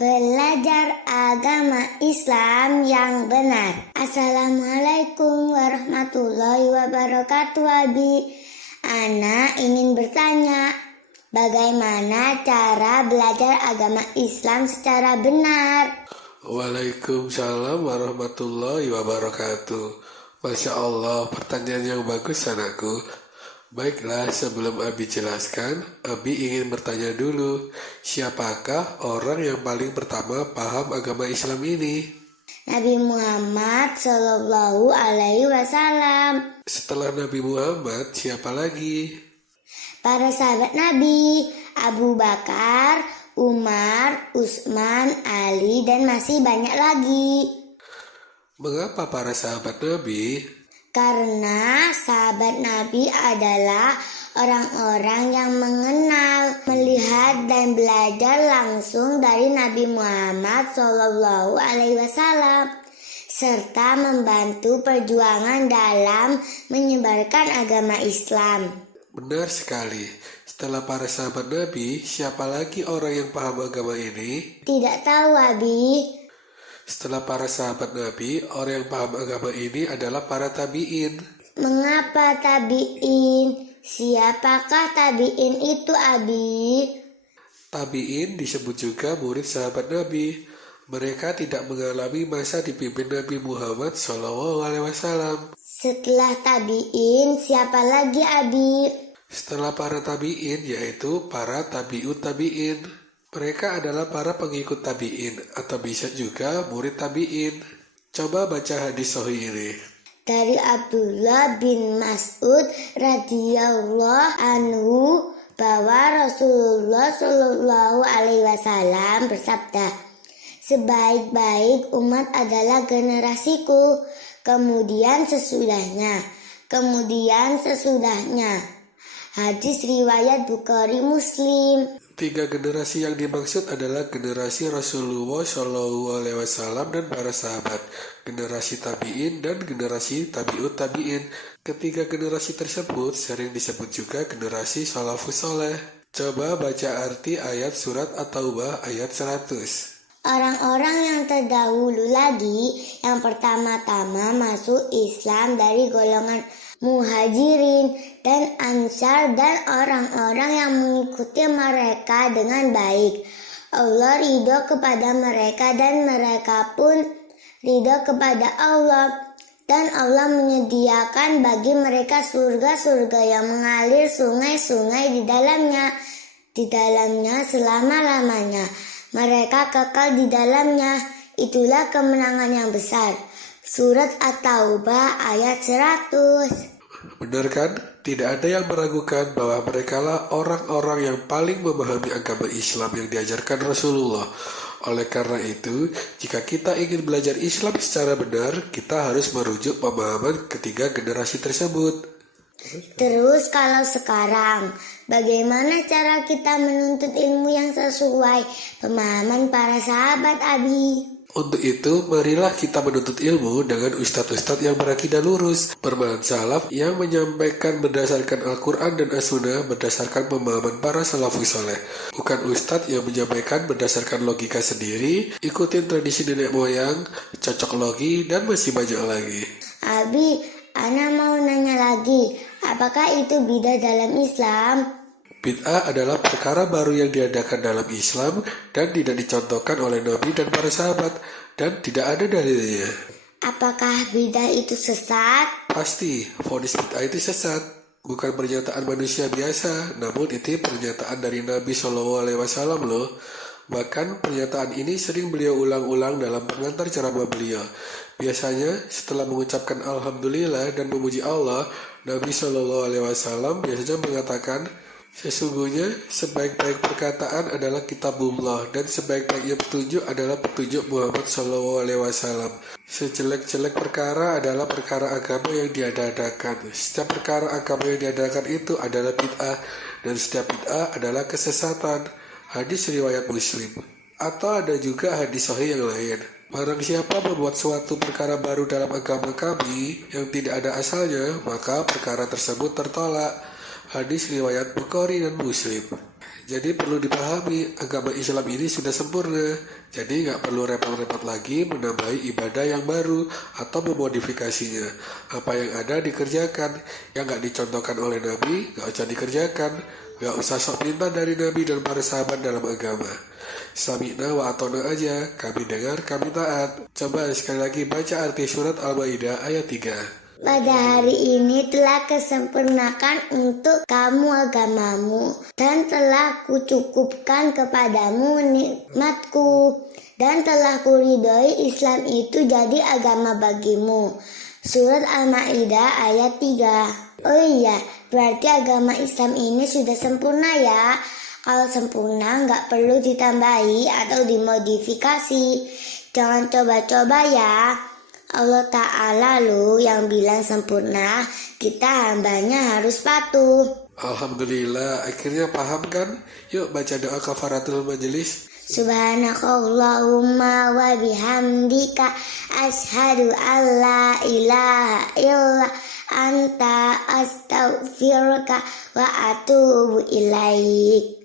Belajar agama Islam yang benar. Assalamualaikum warahmatullahi wabarakatuh, Abi. Ana ingin bertanya, bagaimana cara belajar agama Islam secara benar? Waalaikumsalam warahmatullahi wabarakatuh. Masya Allah, pertanyaan yang bagus anakku. Baiklah, sebelum Abi jelaskan, Abi ingin bertanya dulu, siapakah orang yang paling pertama paham agama Islam ini? Nabi Muhammad Shallallahu Alaihi Wasallam. Setelah Nabi Muhammad, siapa lagi? Para sahabat Nabi, Abu Bakar, Umar, Utsman, Ali, dan masih banyak lagi. Mengapa para sahabat Nabi? Karena sahabat Nabi adalah orang-orang yang mengenal, melihat dan belajar langsung dari Nabi Muhammad Shallallahu Alaihi Wasallam, serta membantu perjuangan dalam menyebarkan agama Islam. Benar sekali. Setelah para sahabat Nabi, siapa lagi orang yang paham agama ini? Tidak tahu, Abi. Setelah para sahabat Nabi, orang yang paham agama ini adalah para tabi'in. Mengapa tabi'in? Siapakah tabi'in itu, Abi? Tabi'in disebut juga murid sahabat Nabi. Mereka tidak mengalami masa dipimpin Nabi Muhammad SAW. Setelah tabi'in, siapa lagi, Abi? Setelah para tabi'in, yaitu para tabi'ut tabi'in. Mereka adalah para pengikut tabi'in, atau bisa juga murid tabi'in. Coba baca hadis sahih ini. Dari Abdullah bin Mas'ud radhiyallahu anhu bahwa Rasulullah Shallallahu Alaihi Wasallam bersabda, sebaik-baik umat adalah generasiku, kemudian sesudahnya. Hadis riwayat Bukhari Muslim. 3 generasi yang dimaksud adalah generasi Rasulullah SAW dan para sahabat, generasi tabi'in dan generasi tabi'ut tabi'in. Ketiga generasi tersebut sering disebut juga generasi salafus saleh. Coba baca arti ayat surat At-Taubah ayat 100. Orang-orang yang terdahulu lagi, yang pertama-tama masuk Islam dari golongan Muhajirin dan Ansar dan orang-orang yang mengikuti mereka dengan baik. Allah ridho kepada mereka dan mereka pun ridho kepada Allah. Dan Allah menyediakan bagi mereka surga-surga yang mengalir sungai-sungai di dalamnya selama-lamanya. Mereka kekal di dalamnya. Itulah kemenangan yang besar. Surat At-Taubah ayat 100. Benar kan? Tidak ada yang meragukan bahwa merekalah orang-orang yang paling memahami agama Islam yang diajarkan Rasulullah. Oleh karena itu, jika kita ingin belajar Islam secara benar, kita harus merujuk pemahaman ketiga generasi tersebut. Terus kalau sekarang, bagaimana cara kita menuntut ilmu yang sesuai pemahaman para sahabat, Abi? Untuk itu, marilah kita menuntut ilmu dengan ustadz-ustadz yang berakidah lurus, bermanhaj salaf yang menyampaikan berdasarkan Al-Quran dan As-Sunnah berdasarkan pemahaman para salafus saleh. Bukan ustadz yang menyampaikan berdasarkan logika sendiri, ikutin tradisi nenek moyang, cocok logi, dan masih banyak lagi. Abi, Ana mau nanya lagi, apakah itu bidah dalam Islam? Bid'ah adalah perkara baru yang diadakan dalam Islam dan tidak dicontohkan oleh Nabi dan para sahabat dan tidak ada dalilnya. Apakah bidah itu sesat? Pasti, vonis bid'ah itu sesat. Bukan pernyataan manusia biasa, namun itu pernyataan dari Nabi SAW loh. Bahkan pernyataan ini sering beliau ulang-ulang dalam pengantar ceramah beliau. Biasanya setelah mengucapkan Alhamdulillah dan memuji Allah, Nabi SAW biasanya mengatakan, sesungguhnya sebaik-baik perkataan adalah kitabullah dan sebaik-baiknya petunjuk adalah petunjuk Muhammad SAW. Sejelek-jelek perkara adalah perkara agama yang diadakan. Setiap perkara agama yang diadakan itu adalah bid'ah dan setiap bid'ah adalah kesesatan. Hadis riwayat Muslim. Atau ada juga hadis sahih yang lain. Barang siapa membuat suatu perkara baru dalam agama kami yang tidak ada asalnya, maka perkara tersebut tertolak. Hadis riwayat Bukhari dan Muslim. Jadi perlu dipahami, agama Islam ini sudah sempurna. Jadi nggak perlu repot-repot lagi menambahi ibadah yang baru atau memodifikasinya. Apa yang ada dikerjakan, yang nggak dicontohkan oleh Nabi nggak usah dikerjakan. Nggak usah sok pintar dari Nabi dan para sahabat dalam agama. Sami'na wa atona aja, kami dengar, kami taat. Coba sekali lagi baca arti surat Al-Maidah ayat 3. Pada hari ini telah kesempurnakan untuk kamu agamamu dan telah kucukupkan kepadamu nikmatku dan telah kuridhoi Islam itu jadi agama bagimu. Surat Al-Maidah ayat 3. Oh iya, berarti agama Islam ini sudah sempurna ya. Kalau sempurna nggak perlu ditambahi atau dimodifikasi. Jangan coba-coba ya. Allah Ta'ala loh yang bilang sempurna, kita hambanya harus patuh. Alhamdulillah, akhirnya paham kan? Yuk baca doa kafaratul majelis. Subhanakallahumma wa bihamdika asyhadu alla ilaha illa anta astaghfiruka wa atubu ilaik.